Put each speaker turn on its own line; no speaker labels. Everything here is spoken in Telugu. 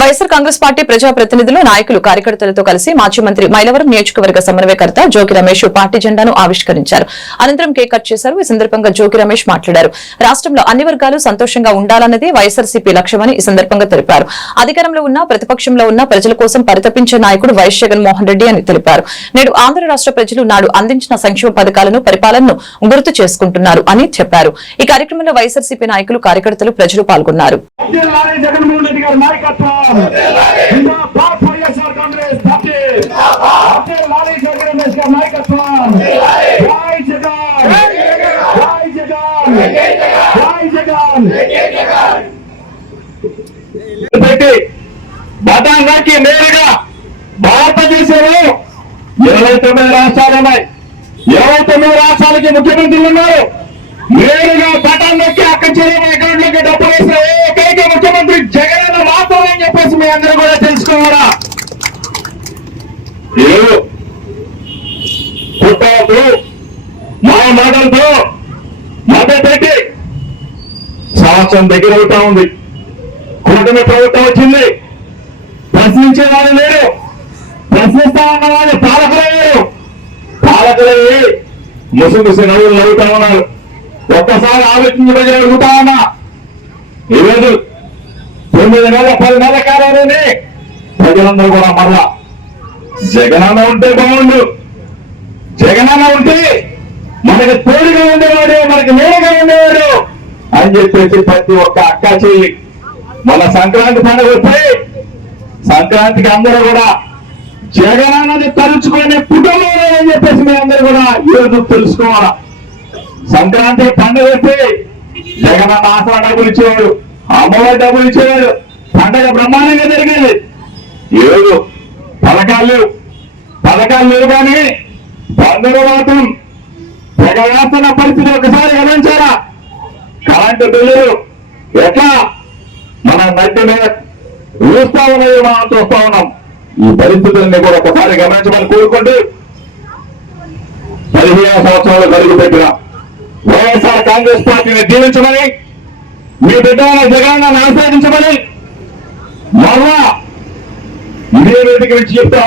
వైఎస్సార్ కాంగ్రెస్ పార్టీ ప్రజా ప్రతినిధులు నాయకులు కార్యకర్తలతో కలిసి మాజీ మంత్రి మైలవరం నియోజకవర్గ సమన్వయకర్త జోగి రమేష్ పార్టీ జెండాను ఆవిష్కరించారు. అనంతరం కేక్ కట్ చేశారు. ఈ సందర్భంగా జోగి రమేష్ మాట్లాడారు. రాష్ట్రంలో అన్ని వర్గాలు సంతోషంగా ఉండాలన్నదే వైఎస్సార్సీపీ లక్ష్యమని ఈ సందర్భంగా తెలిపారు. అధికారంలో ఉన్న ప్రతిపక్షంలో ఉన్న ప్రజల కోసం పరితపించే నాయకుడు వైఎస్ జగన్మోహన్ రెడ్డి అని తెలిపారు. నేడు ఆంధ్ర రాష్ట్ర ప్రజలు నాడు అందించిన సంక్షేమ పథకాలను పరిపాలనను గుర్తు చేసుకుంటున్నారు అని చెప్పారు. ఈ కార్యక్రమంలో వైఎస్సార్సీపీ నాయకులు కార్యకర్తలు ప్రజలు పాల్గొన్నారు.
జిందాబాద్ వైఎస్ఆర్ కాంగ్రెస్ పార్టీ. జిల్లాని జగన్ రమేష్ గారి నాయకత్వం. జై జగన్. జై జగన్. జై జగన్. పెట్టి బటాంగాకి నేరుగా భారతదేశంలో ఇరవై తొమ్మిది రాష్ట్రాలు ఉన్నాయి. ఇరవై తొమ్మిది రాష్ట్రాలకి ముఖ్యమంత్రులు ఉన్నారు. నేరుగా బటన్ నొక్కి అక్క చెరువు అకౌంట్లోకి డబ్బులు వేసిన ఏకైక ముఖ్యమంత్రి జగన్ అన్న మాత్రమే అని చెప్పేసి మీ అందరూ కూడా తెలుసుకోవాలా? ఏదో పుట్టాలతో మా మాటలతో మద్దతు పెట్టి సంవత్సరం దగ్గర అవుతా ఉంది. కూటమి ప్రభుత్వం వచ్చింది. ప్రశ్నించే వాళ్ళు లేరు. ప్రశ్నిస్తా ఉన్న వాళ్ళు పాలకులే లేరు. పాలకులే ముసు ముసు నవ్వులు నవ్వుతా ఉన్నారు. ఒక్కసారి ఆలోచించబడి అడుగుతా ఉన్నా ప్రజలందరూ కూడా మరలా జగనన్న ఉంటే బాగుండు. జగనన్న ఉంటే మనకి తోడుగా ఉండేవాడు మనకి నేరుగా ఉండేవాడు అని చెప్పేసి ప్రతి ఒక్క అక్క చెల్లి. మన సంక్రాంతి పండుగ వస్తే సంక్రాంతికి అందరూ కూడా జగనన్నది తలుచుకునే కుటుంబం అని చెప్పేసి మీ అందరూ కూడా ఈరోజు తెలుసుకోవాలా? సంక్రాంతి పండుగ వస్తే జగనన్న ఆసరా డబ్బులు ఇచ్చేవాడు అమ్మవారి డబ్బులు ఇచ్చేవాడు. పండగ బ్రహ్మాండంగా జరిగేది. ఈరోజు పథకాలు లేవు. పథకాలు లేవు కానీ పండుగ మాత్రం తెగ పరిస్థితి ఒకసారి గమనించారా? కరెంటు బిల్లులు ఎట్లా మన నడ్డి మీద చూస్తా ఉన్నది మనం చూస్తా ఉన్నాం. ఈ పరిస్థితుల్ని కూడా ఒకసారి గమనించమని కోరుకుంటూ పదిహేను సంవత్సరాలు కలుగు పెట్టిన వైఎస్ఆర్ కాంగ్రెస్ పార్టీని దీవించమని మీ బిడ్డ జగన్ ఆశ్రయించమని మళ్ళా ఇదే వేదిక నుంచి చెప్తా